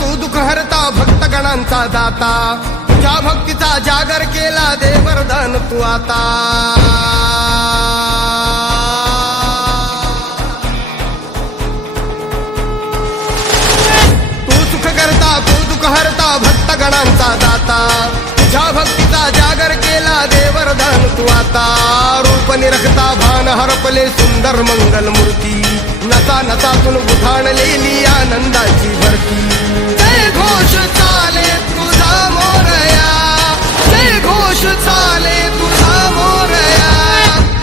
तू दुःख हरता भक्तगणांचा दाता तुझ्या भक्तीचा जागर केला दे वरदान तू आता तू सुख करता तू दुःख हरता भक्तगणांचा दाता तुझ्या भक्तीचा जागर केला दे वरदान तू आता रूप निरखता भान हरपले सुंदर मंगल मूर्ती नसा नसातून उधाणलेली आनंदाची भरती जय घोष चाले तुझा मोरया जय घोष चाले तुझा मोरया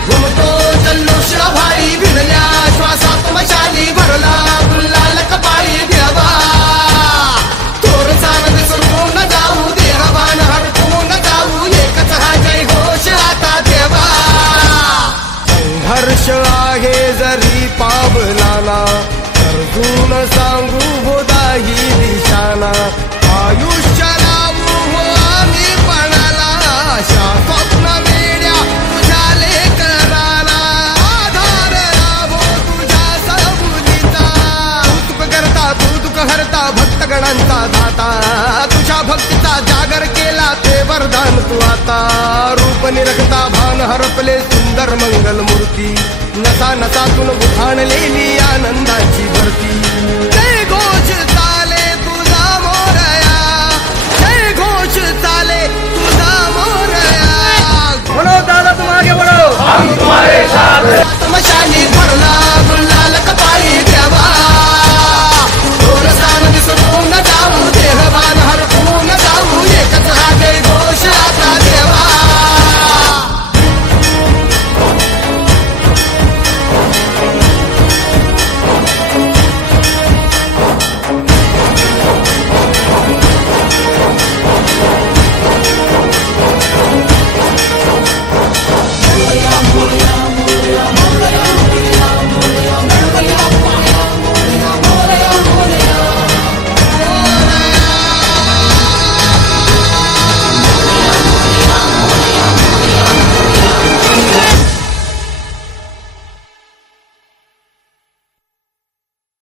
घुमतो जल्लोष भाई भिडल्या श्वासात मशाली भरला गुल्लाल कपाळी देवा तोर चालत सोडून जाऊ देहबान हरपून जाऊ एकच हा जय घोष आता देवा संघर्ष आहे जरी पावलाना अर्जुन सांगू बोधाही दिशाना आयुष्य लावू हो आम्ही पणाला आशा स्वप्न वेड्या तुझ्या लेकराला आधार लाभो तुझ्या सबुलीचा तू सुख करता तू दुःख हरता भक्तगणांचा दाता तुझ्या भक्तीचा जागर केला ते वरदान तू आता रूप निरखता भान हरपले सुंदर मंगल मूर्ती नसा नसातून उधाणलेली आनंदाची भरती